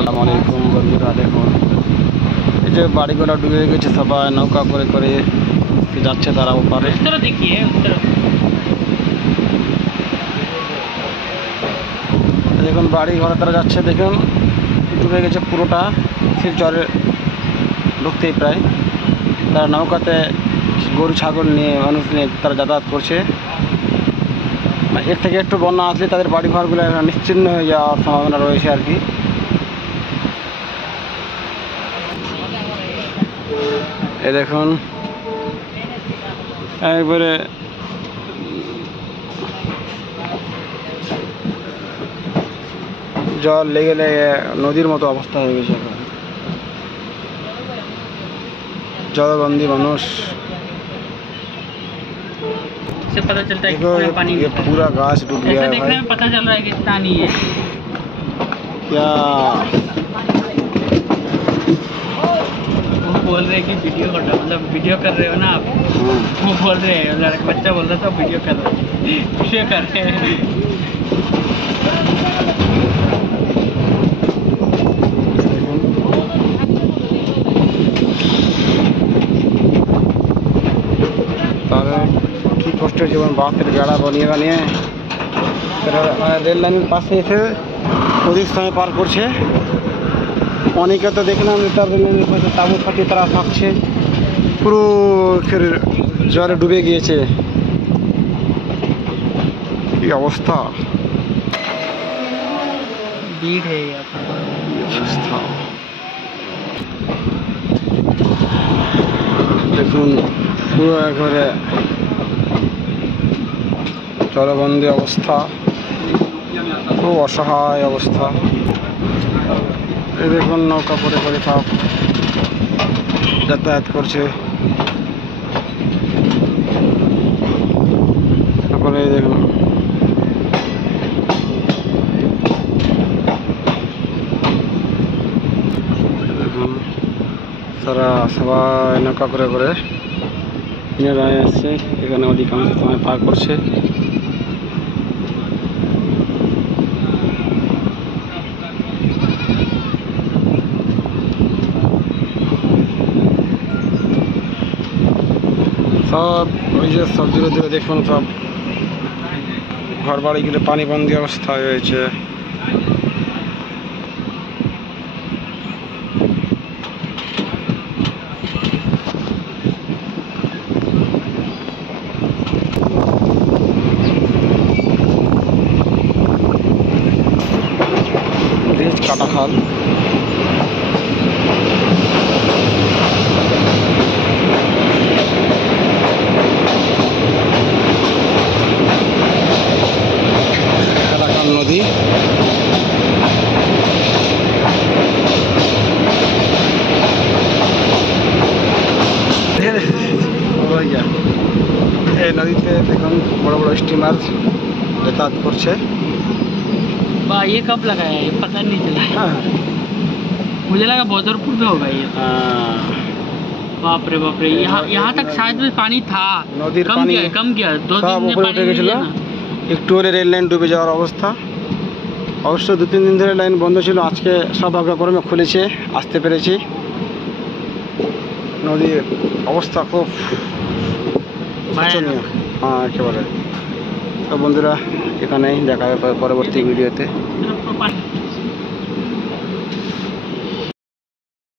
আসসালামু আলাইকুম বন্ধুরা, দেখুন এই যে বাড়িগুলো ডুবে গেছে, সবাই নৌকা করে করে যাচ্ছে তারা ওপারে। দেখুন বাড়ি ঘরে তারা যাচ্ছে, দেখুন ডুবে গেছে পুরোটা, শিলচরে ঢুকতেই প্রায়। তারা নৌকাতে গরু ছাগল নিয়ে মানুষ নিয়ে তারা যাতায়াত করছে। এর থেকে একটু বন্যা আসলে তাদের বাড়ি ঘরগুলো নিশ্চিহ্ন হয়ে যাওয়ার সম্ভাবনা রয়েছে আর কি। এই দেখুন একবারে জল লেগে লেগে নদীর মতো অবস্থা হয়ে গেছে। জলবন্दी মানুষ, से पता चलता है कि पानी ये पूरा घास डूब गया है। देखने में पता चल रहा है कि पानी है क्या। वो बोल रहे हैं कि वीडियो कटा, मतलब वीडियो कर रहे हो ना आप। वो बोल रहे हैं, लड़का बच्चा बोल रहा था वीडियो कर रहे हैं, वीडियो कर रहे हैं। কি কষ্ট জীবন, বাসের গাড়া বানিয়ে বানিয়ে রেল লাইনের পাশে এসে অধিক সময় পার করছে। অনেকে তো দেখলাম তার রেল লাইনের পাশে তাঁবু খাটিয়ে তারা থাকছে, পুরো জলে ডুবে গিয়েছে। কি অবস্থা, भीड़ है অবস্থা। দেখুন পুরো একবারে জলবন্দি অবস্থা, খুব অসহায় অবস্থা। এই দেখুন নৌকা করে করে সব যাতায়াত করছে। তারপরে দেখুন দেখুন তারা সবাই নৌকা করে করে কিনারায় আসছে, এখানে অধিকাংশ সময় পার করছে। সব ওই যে সব দূরে দূরে দেখুন সব ঘর বাড়িগুলো পানিবন্দী অবস্থায় রয়েছে। ব্রিজ কাটাখাল, নদী। এই নদীতে দেখুন বড় বড় স্টিমার যাতায়াত করছে। वाह, ये कब लगा है ये पता नहीं चला। हाँ। मुझे लगा बौद्धरपुर में होगा ये। बाप रे बाप रे, यहाँ तक शायद में पानी था, नदीर कम पानी गया, कम गया, 2-3 सब दिन ऊपर पानी उठे नहीं গেছিল। है ना। একটু হলে রেল লাইন ডুবে যাওয়ার অবস্থা। অবশ্য 2-3 দিন ধরে লাইন বন্ধ ছিল, আজকে সৌভাগ্যক্রমে খুলেছে, আসতে পেরেছি। নদীর অবস্থা খুব শোচনীয়, হ্যাঁ একেবারে। তো বন্ধুরা এখানেই দেখা হবে পরবর্তী ভিডিওতে।